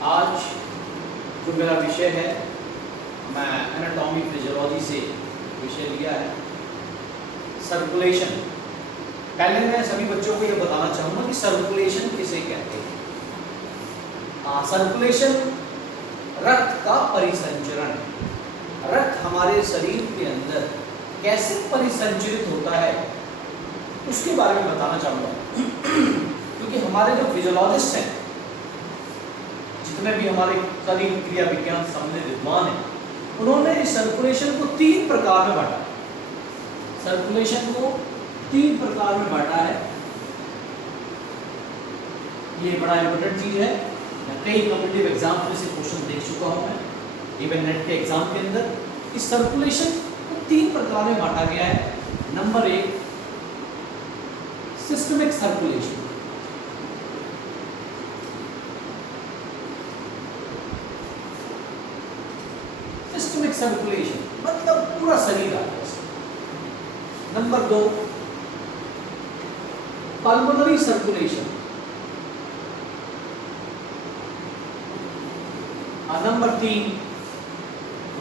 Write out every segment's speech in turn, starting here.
आज जो मेरा विषय है, मैं एनाटॉमी फिजियोलॉजी से विषय लिया है सर्कुलेशन। पहले मैं सभी बच्चों को ये बताना चाहूँगा कि सर्कुलेशन किसे कहते हैं। सर्कुलेशन रक्त का परिसंचरण है। रक्त हमारे शरीर के अंदर कैसे परिसंचरित होता है उसके बारे में बताना चाहूँगा। क्योंकि हमारे जो फिजियोलॉजिस्ट हैं, जितने भी हमारे शरीर क्रिया विज्ञान संबंधित विद्वान हैं, उन्होंने इस सर्कुलेशन को 3 प्रकार में बांटा। सर्कुलेशन को 3 प्रकार में बांटा है। ये बड़ा इंपॉर्टेंट चीज है। कई कॉम्पिटिटिव एग्जाम में से क्वेश्चन देख चुका हूं मैं, इवन नेट के एग्जाम के अंदर। इस सर्कुलेशन को 3 प्रकार में बांटा गया है। Number 1 systemic circulation. Systemic circulation मतलब पूरा शरीर आता है। Number 2 pulmonary circulation. और नंबर 3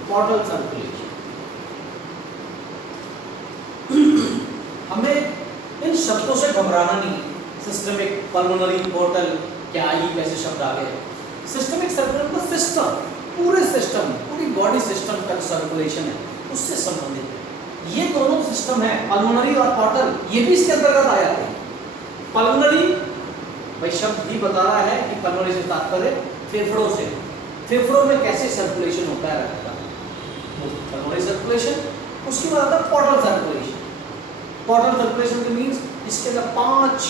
पोर्टल सर्कुलेशन। हमें इन शब्दों से घबराना नहीं। सिस्टमिक, पल्मोनरी, पोर्टल, क्या ये कैसे शब्द आ गए। सिस्टमिक सर्कुलेशन का सिस्टम, पूरे सिस्टम, पूरी बॉडी सिस्टम का सर्कुलेशन है, उससे संबंधित है। ये दोनों सिस्टम है, पल्मोनरी और पोर्टल, ये भी इसके अंतर्गत आ जाते हैं। पल्मोनरी भाई शब्द ही बता रहा है कि पल्मोनरी से तात्पर्य फेफड़ों से। फेफड़ों में कैसे सर्कुलेशन होता है रक्त का, पल्मोनरी सर्कुलेशन। उसके बाद आता है पोर्टल सर्कुलेशन। पोर्टल सर्कुलेशन के मींस इसके अंदर 5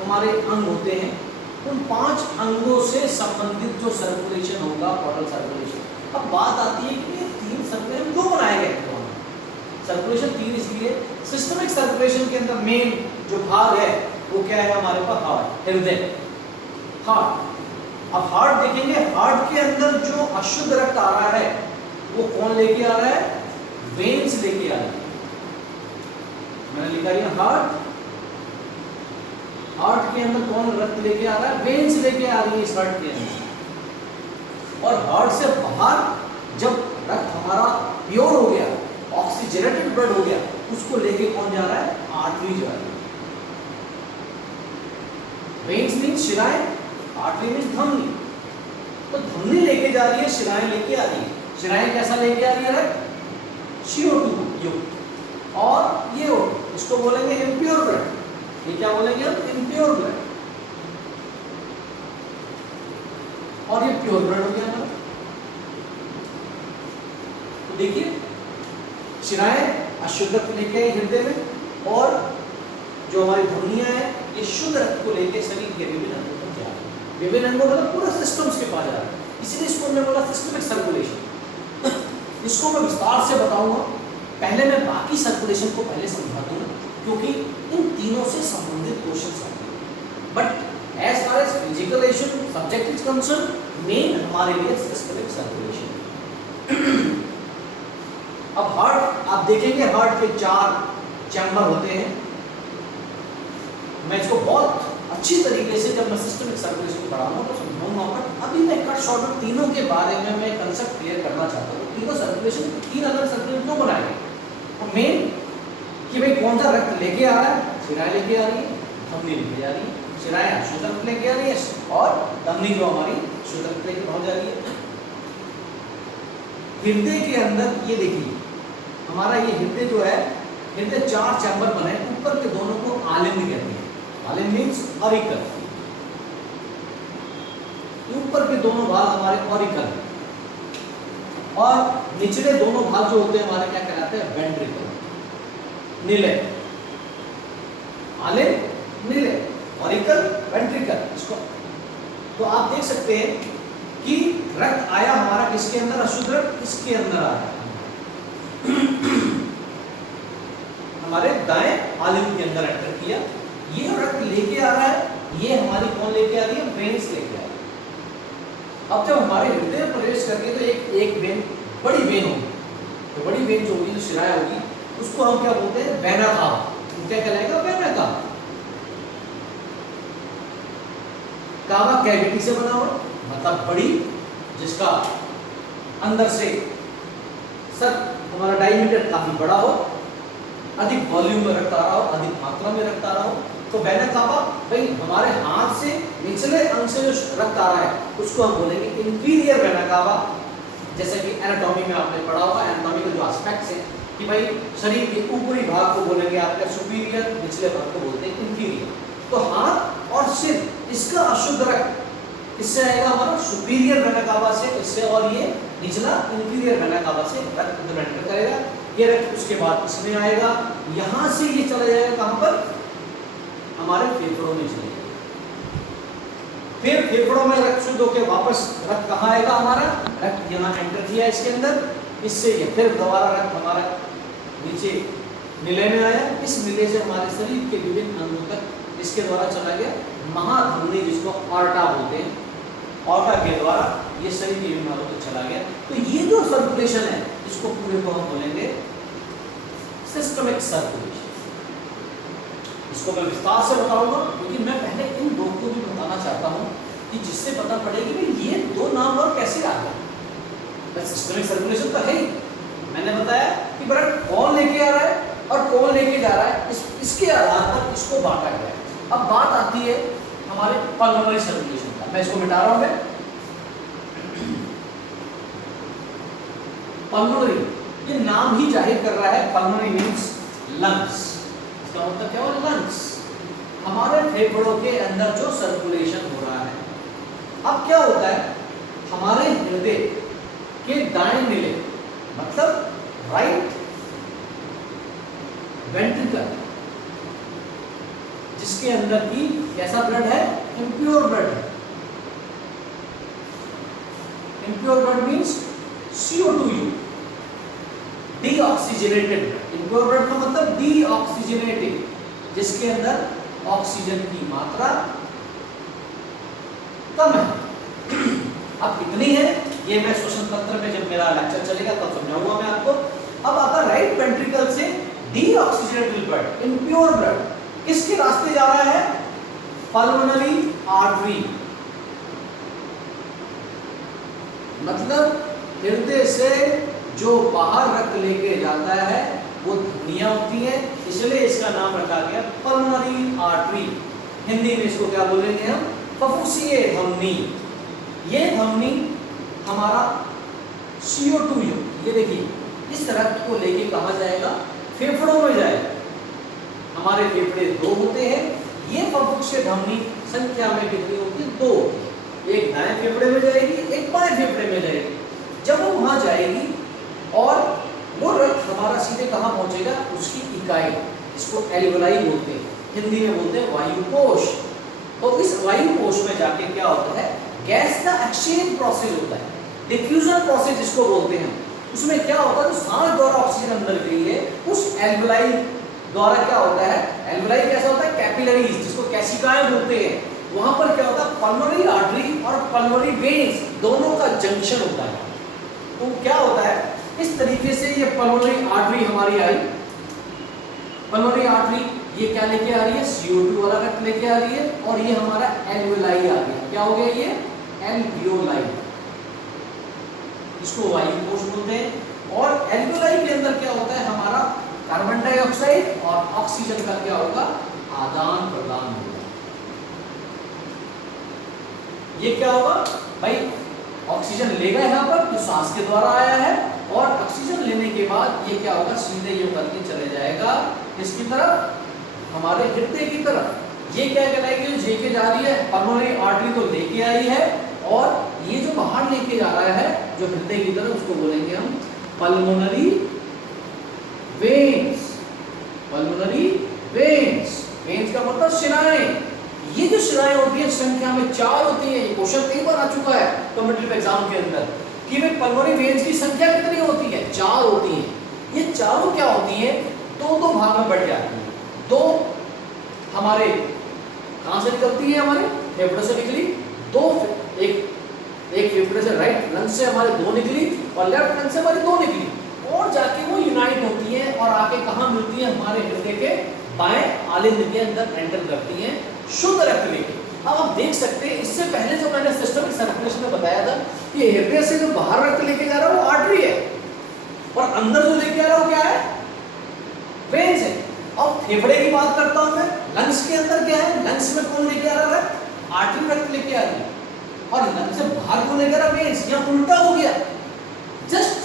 हमारे अंग होते हैं। उन 5 अंगों से संबंधित जो सर्कुलेशन होगा, पोर्टल सर्कुलेशन। अब बात आती है कि ये 3 सर्कुलेशन क्यों बनाए गए हैं। सर्कुलेशन 3 इसलिए, सिस्टमिक सर्कुलेशन के अंदर मेन जो भाग है वो क्या है हमारे पास, हार्ट, हृदय, हार्ट। अब हार्ट देखेंगे, हार्ट के अंदर जो अशुद्ध रक्त आ रहा है वो कौन लेके आ रहा है, वेन्स लेके आ रहा है। मैंने लिखा है हार्ट, हार्ट के अंदर कौन रक्त लेके आ रहा है, वेन्स लेके आ रही है इस हार्ट के अंदर। और हार्ट से बाहर जब रक्त हमारा प्योर हो गया, ऑक्सीजनेटेड ब्लड हो गया, उसको लेके कौन जा रहा है, आर्टरी जा रही है। वेन्स मींस शिराएं, आर्टरी मींस धमनी। तो धमनी लेके जा रही है, शिराएं लेके आ रही है। शिराएं कैसा लेके आ रही है रक्त, CO2 युक्त। और ये इसको बोलेंगे इम्प्योर ब्लड। ये क्या बोलेंगे हम, इम्प्योर ब्लड। और ये प्योर ब्लड हो गया हमारा। तो देखिए, शिराएं अशुद्ध रक्त लेके आई हृदय में, और जो हमारी धमनियां हैं ये शुद्ध रक्त को लेके शरीर के विभिन्न अंगों तक जा रही है। विभिन्न अंगों मतलब पूरा सिस्टम्स के पास जा रहा है। इसीलिए इसको हमने बोला सिस्टमिक सर्कुलेशन। इसको मैं विस्तार से बताऊंगा। पहले मैं बाकी सर्कुलेशन को पहले समझा दूंगा, क्योंकि इन तीनों से संबंधित क्वेश्चंस आते हैं। But as far as physical subject is concerned, main हमारे लिए सिस्टमिक सर्कुलेशन। अब हार्ट आप देखेंगे, हार्ट के 4 चैम्बर होते हैं। मैं इसको बहुत अच्छी तरीके से जब मैं सिस्टमिक सर्कुलेशन पढ़ाऊंगा तो समझाऊंगा, बट अभी मैं कट शॉर्ट में तीनों के बारे में मैं कंसेप्ट क्लियर करना चाहता हूँ। तीनों सर्कुलेशन, 3 अलग सर्कुलेशन क्यों बनाए गए। और मेन कि भाई कौन सा रक्त लेके आ रहा है, शिराएं लेके आ रही है, धमनी लेके जा रही है। शिराएं अशुद्ध रक्त लेके आ रही है और धमनी जो हमारी शुद्ध रक्त लेके पहुंच जा रही है। हृदय के अंदर ये देखिए, हमारा ये हृदय जो है, हृदय 4 चैम्बर बने। ऊपर के दोनों को आलिंद कहते हैं। आलिंद मींस ऑरिकल। ऊपर के दोनों भाग हमारे ऑरिकल, और निचले दोनों भाग जो होते हैं हमारे क्या कहलाते हैं, वेंट्रिकल, निलय। आलिंद, निलय, ऑरिकल, वेंट्रिकल। इसको तो आप देख सकते हैं कि रक्त आया हमारा किसके अंदर, अशुद्ध रक्त इसके अंदर आया हमारे दाएं आलिंद के अंदर एंटर किया। ये रक्त लेके आ रहा है, ये हमारी कौन लेके आ रही है, वेन्स लेके आ रही है। अब जब हमारे हृदय में प्रवेश करके तो एक वेन, बड़ी वेन होगी। तो बड़ी वेन जो होगी, जो शिराएं होगी, उसको हम क्या बोलते हैं, वेना कावा। क्या कहलाएगा, वेना कावा। कावा कैविटी से बना हुआ, मतलब बड़ी, जिसका अंदर से सर हमारा डायमीटर काफी बड़ा हो, अधिक वॉल्यूम में रखता रहा हो, अधिक मात्रा में रखता रहा हो। तो वेना कावा भाई हमारे हाथ से निचले अंग से जो रक्त आ रहा है उसको हम बोलेंगे इंफीरियर वेना कावा। जैसे कि एनाटॉमी में आपने पढ़ा होगा, एनाटॉमी के जो एस्पेक्ट्स हैं कि भाई शरीर के ऊपरी भाग को बोलेंगे आपका सुपीरियर, निचले भाग को बोलते हैं इंफीरियर। तो हाथ और सिर इसका अशुद्ध रक्त इससे आएगा हमारा सुपीरियर वेना कावा से, इससे, और ये निचला इंफीरियर वेना कावा से रक्त एंटर करेगा। ये रक्त उसके बाद इसमें आएगा, यहाँ से ये चला जाएगा कहाँ पर, हमारे फेफड़ों में चले जाएगा। फिर फेफड़ों में रक्त शुद्ध होकर वापस रक्त कहाँ आएगा, हमारा रक्त यहाँ एंटर किया इसके अंदर, इससे ये फिर दोबारा रक्त हमारा नीचे नीले में आया, इस नीले से हमारे शरीर के विभिन्न अंगों तक इसके द्वारा चला गया महाधमनी, जिसको ऑर्टा बोलते हैं, ऑर्टा के द्वारा ये शरीर के विभिन्न भागों तक चला गया। तो ये जो सर्कुलेशन है इसको पूरे को हम बोलेंगे सिस्टमिक सर्कुलेशन। इसको मैं विस्तार से बताऊंगा क्योंकि मैं पहले इन दो को भी बताना चाहता हूं कि जिससे पता पड़ेगी कि ये दो नाम और कैसे आ गए। सिस्टमिक सर्कुलेशन तो है ही, मैंने बताया कि बड़ा कौन लेके आ रहा है और कौन लेके जा रहा है, इसके आधार पर इसको बांटा गया है। अब बात आती है हमारे पल्मोनरी सर्कुलेशन का, मैं इसको मिटा रहा हूं। मैं पल्मोनरी ये नाम ही जाहिर कर रहा है, पल्मोनरी मींस लंग्स। इसका मतलब क्या हुआ, लंग्स, हमारे फेफड़ों के अंदर जो सर्कुलेशन हो रहा है। अब क्या होता है, हमारे हृदय के दाएं नीले मतलब राइट वेंट्रिकल, जिसके अंदर की कैसा ब्लड है, इम्प्योर ब्लड है। Impure blood means CO2U, deoxygenated blood. Impure blood का मतलब डीऑक्सीजनेटेड, जिसके अंदर ऑक्सीजन की मात्रा कम है। अब कितनी है ये मैं श्वसन तंत्र में जब मेरा लेक्चर चलेगा तब समझाऊंगा मैं आपको। अब आता राइट वेंट्रिकल से डीऑक्सीजनेटेड ब्लड, इम्प्योर ब्लड किसके रास्ते जा रहा है, पल्मोनरी आर्टरी, मतलब हृदय से जो बाहर रक्त लेके जाता है वो धमनियां होती हैं, इसलिए इसका नाम रखा गया पल्मोनरी आर्टरी। हिंदी में इसको क्या बोलेंगे हम, फुफ्फुसीय धमनी। ये धमनी हमारा CO2U, ये देखिए इस रक्त को लेके कहाँ जाएगा, फेफड़ों में जाएगा। हमारे फेफड़े दो होते हैं, ये फुफ्फुसीय धमनी संख्या में कितनी होती है, दो। एक दाएं फेफड़े में जाएगी, एक बाएं फेफड़े में जाएगी। जब वो वहां जाएगी और वो रक्त हमारा सीधे कहाँ पहुंचेगा, उसकी इकाई, इसको एल्वेलाई बोलते हैं, हिंदी में बोलते हैं वायुकोश। तो इस वायुकोश में जाके क्या होता है, गैस का एक्सचेंज प्रोसेस होता है, डिफ्यूजन प्रोसेस जिसको बोलते हैं। उसमें क्या होता है, जो सांस द्वारा ऑक्सीजन अंदर गई है उस एल्वेलाई द्वारा क्या होता है, एल्वेलाई कैसा होता है, कैपिलरीज, जिसको कैसिकाएं बोलते हैं। वहां पर क्या होता है, पल्मोनरी आर्टरी और पल्मोनरी वेन्स दोनों का जंक्शन होता है। तो क्या होता है, इस तरीके से ये पल्मोनरी आर्टरी हमारी आई, पल्मोनरी आर्टरी ये क्या लेके आ रही है, CO2 वाला रक्त लेके आ रही है, और ये हमारा एल्वेलाई आ गया। क्या हो गया, ये एल्वियोलाई, इसको वायुकोश बोलते हैं। और एल्वियोलाई के अंदर क्या होता है, हमारा कार्बन डाइऑक्साइड और ऑक्सीजन का क्या होगा, आदान प्रदान होगा। ये क्या होगा भाई, ऑक्सीजन लेगा यहाँ पर जो सांस के द्वारा आया है, और ऑक्सीजन लेने के बाद ये क्या होगा, सीधे ये करके चले जाएगा इसकी तरफ, हमारे हृदय की तरफ। ये क्या कहलाएगी, जो लेके जा रही है, पल्मोनरी आर्टरी तो लेके आई है, और ये जो बाहर लेके जा रहा है जो हृदय की तरफ, उसको बोलेंगे हम pulmonary veins. Pulmonary veins, veins का मतलब शिराएं। ये जो शिराएं होती है संख्या में 4 होती है। ये क्वेश्चन कई बार आ चुका है कॉम्पिटिटिव एग्जाम के अंदर कि भाई पल्मोनरी वेन्स की संख्या कितनी होती है, 4 होती है। ये चारों क्या होती है, दो भाग में बढ़ जाती है। दो हमारे कहां से निकलती है, हमारे फेफड़े से निकली, दो एक फेफड़े से राइट लंग से हमारे 2 निकली, और लेफ्ट लंग से हमारी 2 निकली, और जाके वो यूनाइट होती है और आके कहां मिलती है, हमारे हृदय के बाएं आलिंद के अंदर एंटर करती हैं शुद्ध रक्त लेके। अब आप देख सकते हैं इससे पहले जो मैंने सिस्टमिक सर्कुलेशन में बताया था कि हृदय से जो बाहर रक्त लेके जा रहा है वो आर्टरी है और अंदर जो लेके आ रहा है वो क्या है, वेन्स है। अब फेफड़े की बात करता हूं मैं, लंग्स के अंदर क्या है, लंग्स में कौन लेके आ रहा है, आर्टरी रक्त लेके आ रही है और लंग्स से बाहर कौन लेके आ रहा है, वेन्स। यहां उल्टा हो गया, जस्ट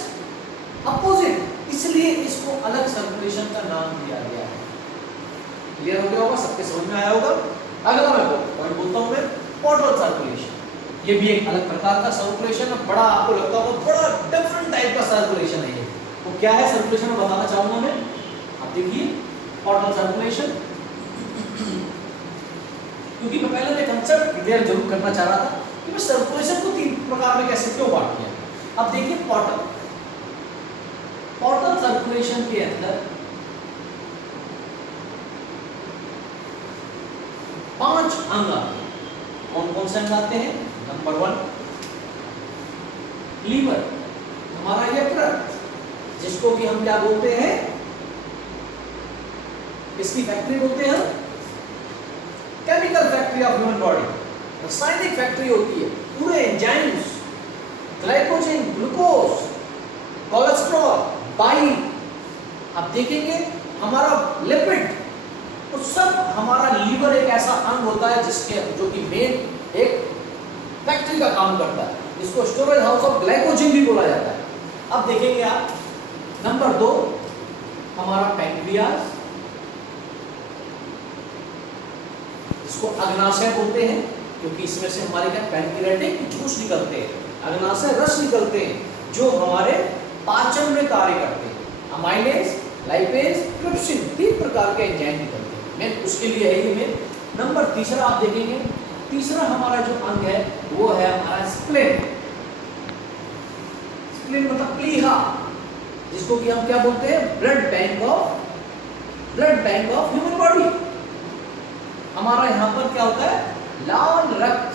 अपोजिट, इसलिए इसको अलग सर्कुलेशन का नाम दिया गया है। क्लियर हो गया होगा, सबके समझ में आया होगा। अगला मैं पॉइंट बोलता हूं मैं, पोर्टल सर्कुलेशन। ये भी एक अलग प्रकार का सर्कुलेशन है, बड़ा आपको लगता होगा बड़ा डिफरेंट टाइप का सर्कुलेशन है ये। वो क्या है सर्कुलेशन में बताना चाहूंगा मैं, आप देखिए पोर्टल सर्कुलेशन। क्योंकि मैं पहले मैं कंसेप्ट क्लियर जरूर करना चाह रहा था कि मैं सर्कुलेशन को 3 प्रकार में कैसे क्यों बांट किया। अब देखिए पोर्टल सर्कुलेशन के अंदर 5 अंग आते हैं। कौन कौन से अंग आते हैं? नंबर 1 लीवर, हमारा यकृत, जिसको कि हम क्या बोलते हैं, इसकी फैक्ट्री बोलते हैं, chemical factory of human body, रासायनिक फैक्ट्री होती है। पूरे enzymes, glycogen, glucose, cholesterol, bile, आप देखेंगे हमारा लिपिड, तो सब हमारा लीवर एक ऐसा अंग होता है जिसके जो कि मेन एक फैक्ट्री का काम करता है, इसको स्टोरेज हाउस ऑफ ग्लाइकोजन भी बोला जाता है। अब देखेंगे आप नंबर 2 हमारा पैंक्रियास, इसको अग्नाशय बोलते हैं क्योंकि इसमें से हमारे क्या पैंक्रियाटिक जूस निकलते हैं, अग्नाशय रस निकलते हैं जो हमारे पाचन में कार्य करते हैं। अमाइलेज, लाइपेज, ट्रिप्सिन, 3 प्रकार के एंजाइम निकलते हैं, मैं उसके लिए है ये मेन। नंबर 3 आप देखेंगे, तीसरा हमारा जो अंग है वो है हमारा स्प्लेन। स्प्लेन मतलब प्लीहा, जिसको कि हम क्या बोलते हैं, blood bank of human body. हमारा यहाँ पर क्या होता है, लाल रक्त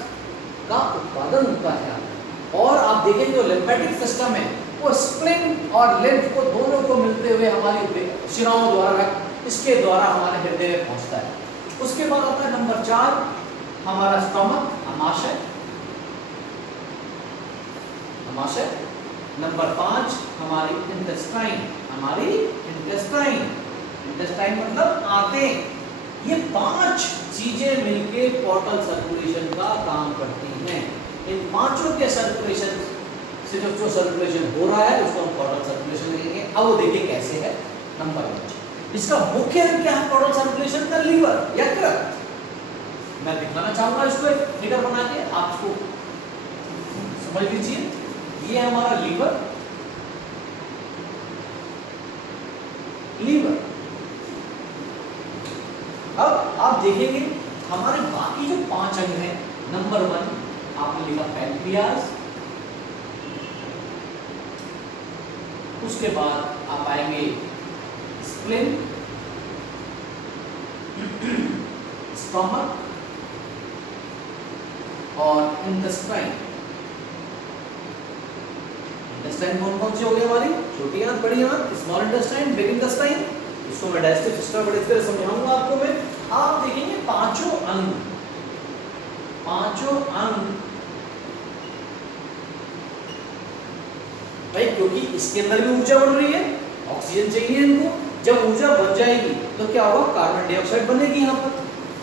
का उत्पादन होता है। और आप देखेंगे जो लिम्फेटिक सिस्टम है वो स्प्लेन और लिम्फ को दोनों को मिलते हुए हमारी शिराओं द्वारा रक्त इसके द्वारा हमारे हृदय में पहुंचता है। उसके बाद आता है नंबर 4 हमारा स्टोमक, अमाशय। नंबर 5 हमारी इंटेस्टाइन, इंटेस्टाइन मतलब आंतें। ये 5 चीजें मिलके पोर्टल सर्कुलेशन का काम करती हैं। इन पांचों के सर्कुलेशन से जो सर्कुलेशन हो रहा है उसको हम पोर्टल सर्कुलेशन कहेंगे। अब वो देखिए कैसे है। नंबर 1 इसका मुख्य अंग क्या है पोर्टल सर्कुलेशन का, लीवर, यकृत। मैं दिखाना चाहूंगा इसको एक फिगर बना के, आप इसको समझ लीजिए। ये है हमारा लीवर, अब आप देखेंगे हमारे बाकी जो 5 अंग हैं, नंबर 1 आपने लिखा पैंक्रियास, उसके बाद आप आएंगे स्प्लेन, स्टोमक और इंटेस्टाइन। इंटेस्टाइन कौन कौन सी हो गई हमारी, छोटी आंत, बड़ी आंत, स्मॉल इंटेस्टाइन, बिग इंटेस्टाइन। इसको मैं डाइजेस्टिव सिस्टम बड़ी तरह समझाऊंगा आपको मैं। आप देखेंगे पांचों अंग भाई, क्योंकि इसके अंदर भी ऊर्जा बढ़ रही है, ऑक्सीजन चाहिए इनको। जब ऊर्जा बन जाएगी तो क्या होगा, कार्बन डाइऑक्साइड बनेगी यहाँ पर।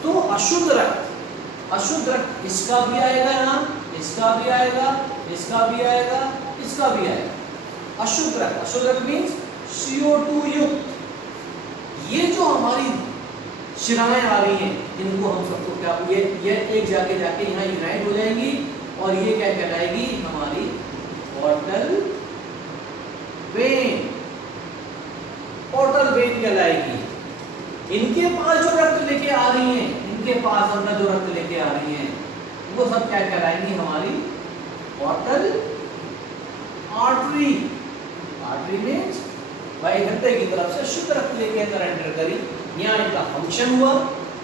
तो अशुद्ध रक्त इसका भी आएगा, यहाँ इसका भी आएगा, इसका भी आएगा, इसका भी आएगा। अशुद्ध रक्त मीन्स CO2 युक्त। ये जो हमारी शिराएं आ रही हैं, इनको हम सबको क्या, ये एक जाके यहाँ यूनाइट हो जाएंगी और ये क्या कहलाएगी, हमारी पोर्टल वेन कहलाएगी। इनके पास जो रक्त लेके आ रही हैं, इनके पास अंदर जो रक्त लेके आ रही हैं, वो सब क्या कहलाएंगी, हमारी पोर्टल आर्टरी। आर्टरी मीन्स भाई हृदय की तरफ से शुद्ध रक्त लेके अंदर एंटर करी, यहाँ इनका फंक्शन हुआ,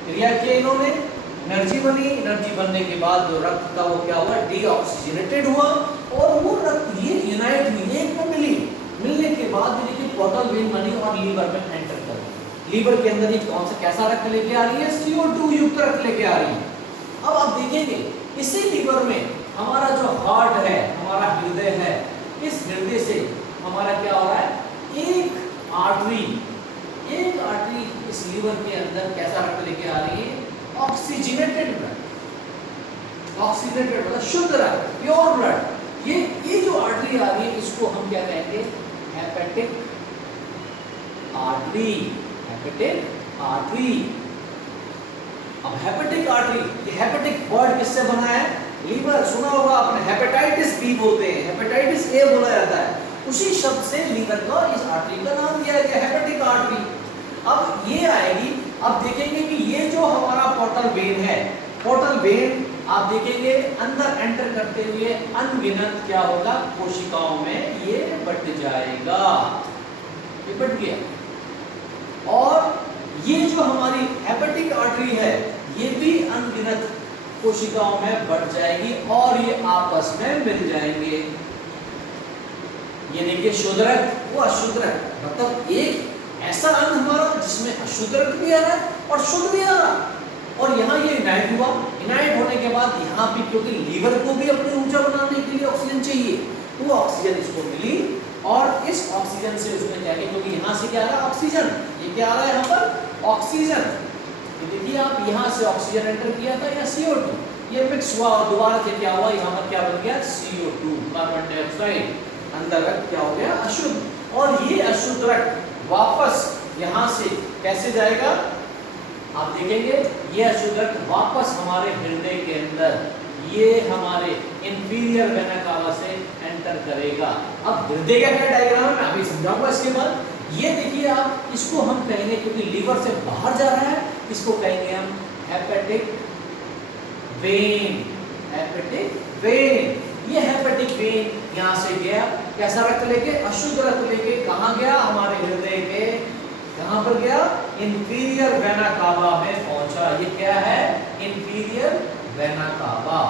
क्रिया किया इन्होंने, एनर्जी बनी। एनर्जी बनने के बाद जो रक्त था वो क्या हुआ, डीऑक्सीजनेटेड हुआ और वो रक्त ये यूनाइट हुई, एक में मिली। मिलने के बाद देखिए पोर्टल वेन बनी और लीवर में एंटर कर गई। लीवर के अंदर ये कौन सा कैसा रक्त लेके आ रही है, CO2 युक्त रक्त लेके आ रही है। अब आप देखेंगे इसी लीवर में हमारा जो हार्ट है, हमारा हृदय है, इस हृदय से हमारा क्या हो रहा है, एक आर्टरी इस लीवर के अंदर कैसा रक्त लेके आ रही है, ऑक्सीजनेटेड ब्लड, ऑक्सीजनेटेड मतलब शुद्ध रक्त, प्योर ब्लड। ये जो आर्टरी आ रही है इसको हम क्या कहेंगे, हेपेटिक आर्टरी, हेपेटिक आर्टरी। अब हेपेटिक आर्टरी, ये हेपेटिक वर्ड किससे बना है, लीवर, सुना होगा आपने, हेपेटाइटिस बी बोलते हैं, हेपेटाइटिस ए बोला जाता है, उसी शब्द से लीवर का इस आर्टरी का नाम दिया गया, हेपेटिक आर्टरी। अब ये आएगी, अब देखेंगे कि ये जो हमारा पोर्टल वेन है, पोर्टल वेन आप देखेंगे अंदर एंटर करते हुए अनगिनत क्या होगा, कोशिकाओं में ये बट जाएगा, ये बट गया। और ये जो हमारी हेपेटिक आर्टरी है ये भी अनगिनत कोशिकाओं में बढ़ जाएगी और ये आपस में मिल जाएंगे। ये देखिए शुद्ध रक्त वो अशुद्ध रक्त, मतलब एक ऐसा अंग हमारा जिसमें अशुद्ध रक्त भी आ रहा है और शुद्ध भी आ रहा है। और यहाँ ये यूनाइट हुआ, यूनाइट होने के बाद यहाँ भी क्योंकि लीवर को भी अपने ऊर्जा बनाने के लिए ऑक्सीजन चाहिए, वो ऑक्सीजन इसको मिली और इस ऑक्सीजन से उसमें क्या है, क्योंकि यहाँ से क्या आ रहा है ऑक्सीजन, ये क्या आ रहा है यहाँ पर ऑक्सीजन। ये देखिए आप यहाँ से ऑक्सीजन एंटर किया था या CO2, ये मिक्स हुआ और दोबारा से क्या हुआ, यहाँ पर क्या बन गया CO2, कार्बन डाइऑक्साइड, अंदर रक्त क्या हो गया अशुद्ध। और ये अशुद्ध रक्त वापस यहाँ से कैसे जाएगा, आप देखेंगे ये अशुद्ध रक्त वापस हमारे हृदय के अंदर, ये हमारे इंफीरियर वेना कावा से एंटर करेगा। अब हृदय का क्या डायग्राम है मैं अभी समझाऊंगा इसके बाद। ये देखिए आप, इसको हम कहेंगे क्योंकि लीवर से बाहर जा रहा है, इसको कहेंगे हम हेपेटिक वेन, हेपेटिक वेन। ये हेपेटिक वेन यहाँ से गया कैसा रक्त लेके, अशुद्ध रक्त लेके, कहाँ गया, हमारे हृदय के कहाँ पर गया, इंफीरियर वेना कावा में पहुंचा। ये क्या है, इंफीरियर वेना कावा।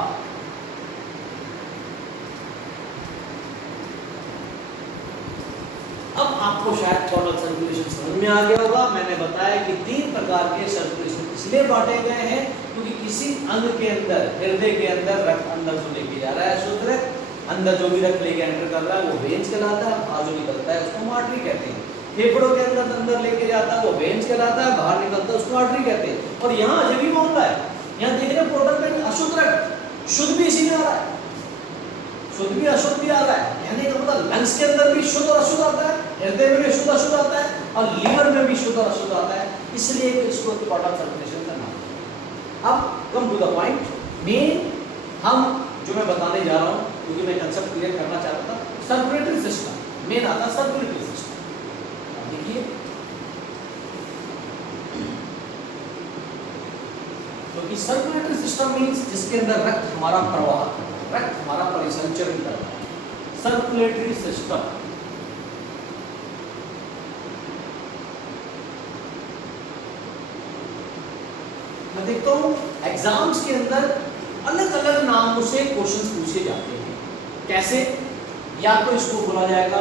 अब आपको शायद पोर्टल सर्कुलेशन समझ में आ गया होगा। मैंने बताया कि 3 प्रकार के सर्कुलेशन इसलिए बांटे गए हैं क्योंकि किसी अंग के अंदर, हृदय के अंदर रक्त अंदर से लेके जा रहा है शुद्ध रक्त, अंदर जो भी रक्त लेके एंटर कर रहा है वो वेन्स कहलाता है, बाहर जो निकलता है उसको आर्टरी कहते हैं। फेफड़ों के अंदर लेके जाता है वो वेन्स कहलाता है, बाहर निकलता है उसको आर्टरी कहते हैं। और यहाँ अजय भी मामला है, यहाँ देख रहे हैं पोर्टल में अशुद्ध रक्त, शुद्ध भी इसी में आ रहा है, शुद्ध भी अशुद्ध भी आ रहा है, यानी कि मतलब लंग्स के अंदर भी शुद्ध और अशुद्ध आता है, हृदय में भी शुद्ध अशुद्ध आता है और लीवर में भी शुद्ध और अशुद्ध आता है, इसलिए इसको पोर्टल सर्कुलेशन का नाम है। अब come to the point, main हम जो मैं बताने जा रहा हूँ क्योंकि मैं कंसेप्ट क्लियर करना चाहता था, सर्कुलेटरी सिस्टम मेन आता, सर्कुलेटरी सिस्टम देखिए। क्योंकि सर्कुलेटरी सिस्टम मींस जिसके अंदर रक्त हमारा प्रवाह कर रहा है, रक्त हमारा परिसंचरण कर रहा है, सर्कुलेटरी सिस्टम। मैं देखता हूं एग्जाम्स के अंदर अलग अलग नामों से क्वेश्चंस पूछे जाते हैं। कैसे, या तो इसको बोला जाएगा